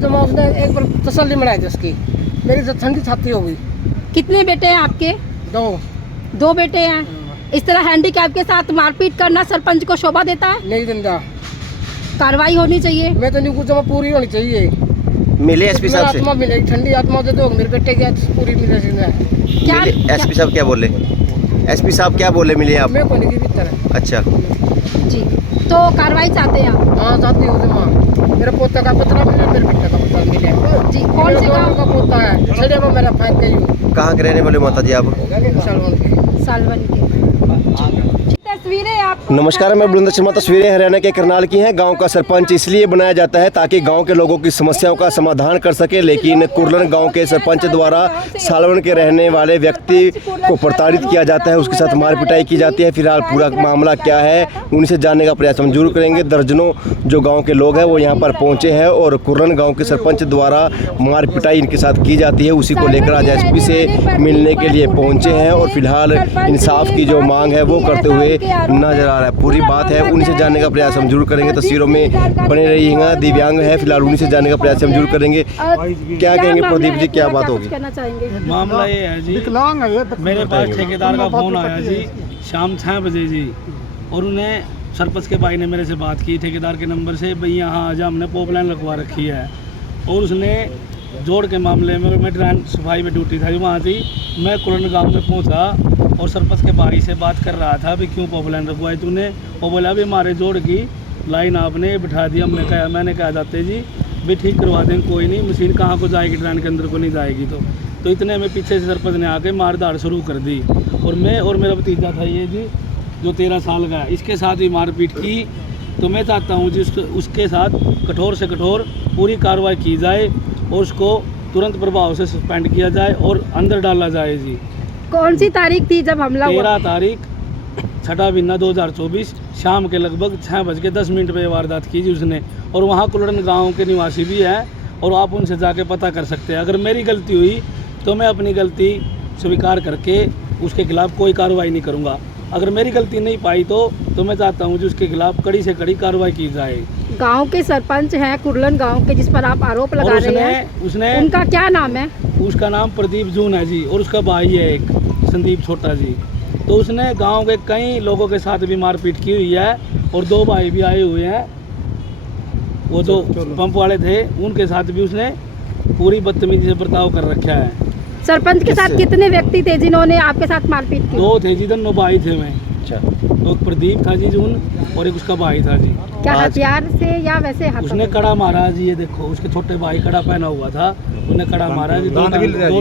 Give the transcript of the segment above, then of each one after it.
जब उसने एक बार तसल्ली बनाई थी उसकी, मेरी तो ठंडी छाती हो गई। कितने बेटे हैं आपके? 2 बेटे हैं। इस तरह हैंडीकैप के साथ मारपीट करना सरपंच को शोभा देता है? नहीं दिंदा। कार्रवाई होनी चाहिए। मैं तो नहीं कुछ जमा पूरी होनी चाहिए। मिले एसपी साहब से? आत्मा मिले, ठंडी आत्मा दे दो मेरे बेटे की पूरी मिले। क्या एसपी साहब क्या बोले? एसपी साहब क्या बोले मिले आप? मैं को नहीं की भीतर। अच्छा जी, तो कार्रवाई चाहते हैं आप? हाँ चाहती हूँ जमा। मेरे पोता का पत्रा मिले, मेरे बेटे का पत्रा मिले। जी, कौन से गाँव का पोता है? छड़े में मेरा फायदा ही हूँ। कहाँ के रहने वाले माता जी आप? सालवन के। तस्वीरें आप नमस्कार, मैं बुलंद शर्मा। तस्वीरें हरियाणा के करनाल की हैं। गांव का सरपंच इसलिए बनाया जाता है ताकि गांव के लोगों की समस्याओं का समाधान कर सके, लेकिन कुर्लन गांव के सरपंच द्वारा सालवन के रहने वाले व्यक्ति को प्रताड़ित किया जाता है, उसके साथ मार पिटाई की जाती है। फिलहाल पूरा मामला क्या है उनसे जानने का प्रयास हम जरूर करेंगे। दर्जनों जो गाँव के लोग हैं वो यहाँ पर पहुँचे हैं और कुर्लन गाँव के सरपंच द्वारा मार पिटाई इनके साथ की जाती है, उसी को लेकर आज एसपी से मिलने के लिए पहुँचे हैं और फिलहाल इंसाफ की जो मांग है वो करते हुए नजर आ रहा है। पूरी बात है उनसे जानने का प्रयास हम जरूर करेंगे। तस्वीरों में बने रहिएगा। दिव्यांग है, फिलहाल उनसे जानने का प्रयास हम जरूर करेंगे। क्या कहेंगे प्रदीप जी, क्या बात होगी? मामला ये है जी, मेरे पास ठेकेदार का फोन आया जी शाम 6 बजे जी, और उन्हें सरपंच के भाई ने मेरे से बात की ठेकेदार के नंबर से, भाई यहाँ आजा हमने पोपलाइन लगवा रखी है। और उसने जोड़ के मामले में, मैं ड्रेन सफाई में ड्यूटी था, वहाँ थी, मैं कुरन गाँव में पहुँचा और सरपंच के भाई से बात कर रहा था, भी क्यों पोपलाइन रखवाई तूने? वो बोला भी हमारे जोड़ की लाइन आपने बिठा दी। मैंने कहा जाते जी भी ठीक करवा दें, कोई नहीं, मशीन कहाँ को जाएगी, ड्रेन के अंदर को नहीं जाएगी। तो इतने में पीछे से सरपंच ने आके मारधाड़ शुरू कर दी और मैं और मेरा भतीजा था ये जी जो 13 साल का है, इसके साथ भी मारपीट की। तो मैं चाहता हूँ जी उसके साथ कठोर से कठोर पूरी कार्रवाई की जाए और उसको तुरंत प्रभाव से सस्पेंड किया जाए और अंदर डाला जाए जी। कौन सी तारीख थी जब हमला हुआ? 13 तारीख 6 महीना 2024 शाम के लगभग 6:10 पे वारदात की जी उसने। और वहाँ कुलड़न गांव के निवासी भी हैं और आप उनसे जाके पता कर सकते हैं। अगर मेरी गलती हुई तो मैं अपनी गलती स्वीकार करके उसके खिलाफ कोई कार्रवाई नहीं करूँगा। अगर मेरी गलती नहीं पाई तो मैं चाहता हूँ कि उसके खिलाफ कड़ी से कड़ी कार्रवाई की जाए। गांव के सरपंच हैं कुर्लन गांव के, जिस पर आप आरोप लगा रहे हैं, उसने उनका क्या नाम है? उसका नाम प्रदीप जून है जी और उसका भाई है एक संदीप छोटा जी। तो उसने गांव के कई लोगों के साथ भी मारपीट की हुई है और 2 भाई भी आए हुए हैं, वो जो पंप वाले थे उनके साथ भी उसने पूरी बदतमीजी से बर्ताव कर रखा है। सरपंच के साथ कितने व्यक्ति थे जिन्होंने आपके साथ मारपीट की? 2 थे जी, दोनों भाई थे मैं। अच्छा, तो एक प्रदीप था जी जून और एक उसका भाई था जी। क्या हथियार से या वैसे हाथों? उसने कड़ा मारा जी, ये देखो उसके छोटे भाई कड़ा पहना हुआ था, उन्हें कड़ा मारा जी। 2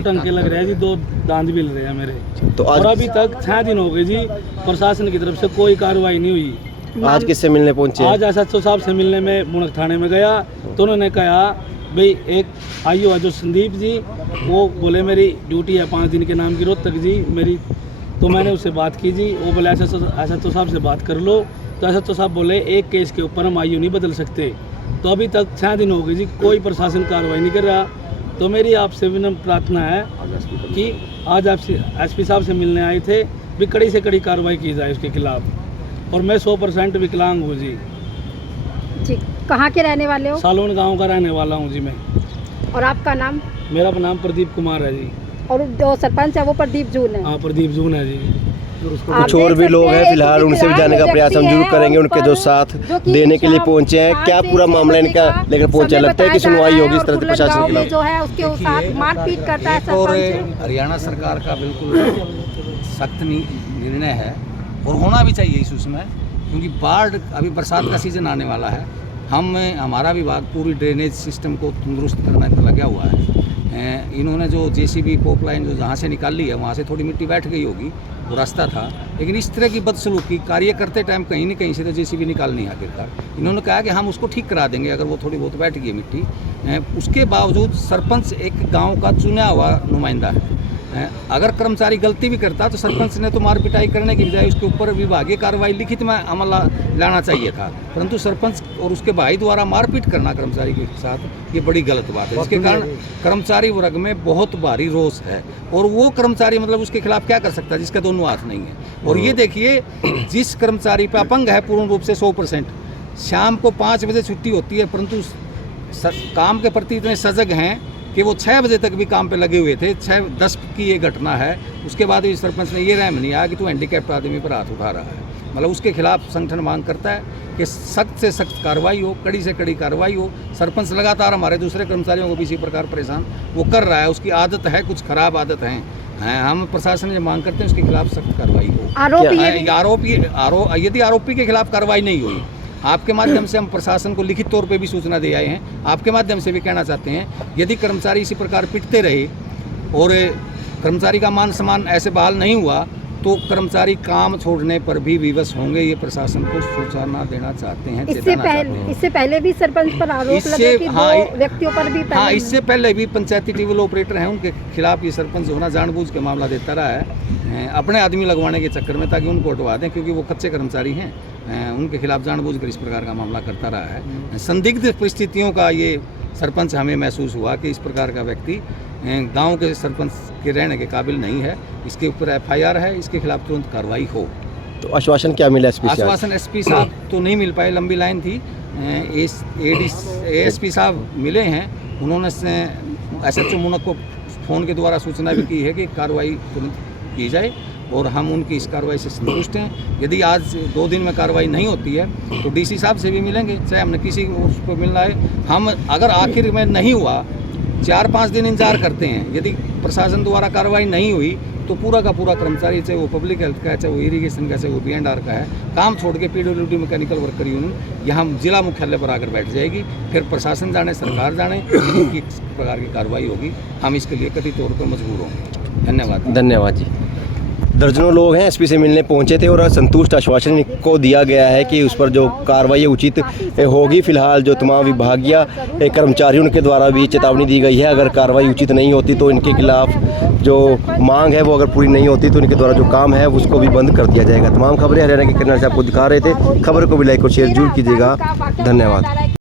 टंके लग रहे हैं जी, 2 दांत भी लग रहे हैं मेरे। तो और अभी तक 6 दिन हो गए जी, प्रशासन की तरफ से कोई कार्रवाई नहीं हुई। आज किससे मिलने पहुंचे? आज एसएचओ साहब से मिलने में मुनक थाने में गया तो उन्होंने कहा भाई एक आयु है जो संदीप जी, वो बोले मेरी ड्यूटी है 5 दिन के नाम की रोहतक जी मेरी। तो मैंने उससे बात की जी, वो बोले एसएचओ साहब से बात कर लो। तो एसएचओ साहब बोले एक केस के ऊपर हम आयु नहीं बदल सकते। तो अभी तक 6 दिन हो गए जी, कोई प्रशासन कार्रवाई नहीं कर रहा। तो मेरी आपसे विनम्र प्रार्थना है कि आज आप एसपी साहब से मिलने आए थे, भी कड़ी से कड़ी कार्रवाई की जाए उसके खिलाफ। और मैं 100% विकलांग हूँ जी। कहाँ के रहने वाले हो? सालवन गांव का रहने वाला हूँ जी मैं। और आपका नाम? मेरा नाम प्रदीप कुमार है जी। और जो सरपंच है वो प्रदीप जून है? हाँ, प्रदीप जून है जी। कुछ और भी लोग हैं, फिलहाल उनसे भी जानने का प्रयास हम जरूर करेंगे, उनके जो साथ देने के लिए पहुंचे हैं। क्या पूरा मामला इनका लेकर पहुंचे? लगता है कि सुनवाई होगी इस तरह से प्रशासन के खिलाफ जो है उसके साथ मारपीट करता है सरपंच। हरियाणा सरकार का बिल्कुल सख्त निर्णय है और होना भी चाहिए इस उसमें, क्योंकि बाढ़ अभी बरसात का सीजन आने वाला है। हमारा विभाग पूरी ड्रेनेज सिस्टम को तंदुरुस्त करने पर लगा हुआ है। इन्होंने जो जेसीबी पोपलाइन जो जहाँ से निकाल ली है वहाँ से थोड़ी मिट्टी बैठ गई होगी, वो रास्ता था। लेकिन इस तरह की बदसलूकी कार्य करते टाइम कहीं न कहीं से तो जेसीबी निकालनी है आखिरकार। इन्होंने कहा कि हम उसको ठीक करा देंगे अगर वो थोड़ी बहुत बैठ गई मिट्टी। उसके बावजूद सरपंच एक गाँव का चुना हुआ नुमाइंदा है। अगर कर्मचारी गलती भी करता तो सरपंच ने तो मार पिटाई करने की बजाय उसके ऊपर विभागीय कार्रवाई लिखित में अमल लाना चाहिए था, परंतु सरपंच और उसके भाई द्वारा मारपीट करना कर्मचारी के साथ ये बड़ी गलत बात है। इसके कारण कर्मचारी वर्ग में बहुत भारी रोष है और वो कर्मचारी मतलब उसके खिलाफ क्या कर सकता है जिसके दोनों हाथ नहीं है। और ये देखिए, जिस कर्मचारी पे अपंग है पूर्ण रूप से 100%, शाम को 5 बजे छुट्टी होती है, परंतु काम के प्रति इतने सजग हैं कि वो 6 बजे तक भी काम पे लगे हुए थे। 6:10 की ये घटना है, उसके बाद भी सरपंच ने ये रहम नहीं आया कि तू हैंडीकैप्ट आदमी पर हाथ उठा रहा है। मतलब उसके खिलाफ संगठन मांग करता है कि सख्त से सख्त कार्रवाई हो, कड़ी से कड़ी कार्रवाई हो। सरपंच लगातार हमारे दूसरे कर्मचारियों को भी इसी प्रकार परेशान वो कर रहा है, उसकी आदत है, कुछ खराब आदत है। हम प्रशासन से मांग करते हैं उसके खिलाफ सख्त कार्रवाई हो। यदि आरोपी के खिलाफ कार्रवाई नहीं हुई, आपके माध्यम से हम प्रशासन को लिखित तौर पे भी सूचना दे आए हैं, आपके माध्यम से भी कहना चाहते हैं, यदि कर्मचारी इसी प्रकार पिटते रहे और कर्मचारी का मान सम्मान ऐसे बहाल नहीं हुआ तो कर्मचारी काम छोड़ने पर भी विवश होंगे। ये प्रशासन को सूचना देना चाहते हैं। इससे पहले भी सरपंच पर आरोप लगे कि दो व्यक्तियों पर भी हाँ, इससे पहले भी पंचायती टीवल ऑपरेटर हैं, उनके खिलाफ ये सरपंच होना जानबूझ के मामला देता रहा है, अपने आदमी लगवाने के चक्कर में, ताकि उनको हटवा दें, क्योंकि वो कच्चे कर्मचारी हैं। उनके खिलाफ जानबूझकर इस प्रकार का मामला करता रहा है। संदिग्ध परिस्थितियों का ये सरपंच हमें महसूस हुआ कि इस प्रकार का व्यक्ति गांव के सरपंच के रहने के काबिल नहीं है। इसके ऊपर FIR है, इसके खिलाफ तुरंत कार्रवाई हो। तो आश्वासन क्या मिला एसपी से? आश्वासन SP साहब तो नहीं मिल पाए, लंबी लाइन थी। ASP साहब मिले हैं, उन्होंने SHO मुनक को फ़ोन के द्वारा सूचना भी की है कि कार्रवाई तुरंत की जाए और हम उनकी इस कार्रवाई से संतुष्ट हैं। यदि आज 2 दिन में कार्रवाई नहीं होती है तो DC साहब से भी मिलेंगे, चाहे हमने किसी को उसको मिलना है। हम अगर आखिर में नहीं हुआ 4-5 दिन इंतजार करते हैं, यदि प्रशासन द्वारा कार्रवाई नहीं हुई तो पूरा का पूरा कर्मचारी, चाहे वो पब्लिक हेल्थ का है, चाहे वो इरीगेशन का, चाहे वो B&R का है, काम छोड़ के PWD मैकेनिकल वर्कर यूनियन यहाँ जिला मुख्यालय पर आकर बैठ जाएगी। फिर प्रशासन जाने, सरकार जाने, किस प्रकार की कार्रवाई होगी, हम इसके लिए कथित तौर पर मजबूर होंगे। धन्यवाद जी। दर्जनों लोग हैं एसपी से मिलने पहुंचे थे और संतुष्ट आश्वासन को दिया गया है कि उस पर जो कार्रवाई उचित होगी। फिलहाल जो तमाम विभागीय कर्मचारियों के द्वारा भी चेतावनी दी गई है, अगर कार्रवाई उचित नहीं होती तो इनके खिलाफ जो मांग है वो अगर पूरी नहीं होती तो इनके द्वारा जो काम है उसको भी बंद कर दिया जाएगा। तमाम खबरें हरियाणा के करनाल से आपको दिखा रहे थे। खबर को भी लाइक और शेयर जरूर कीजिएगा। धन्यवाद।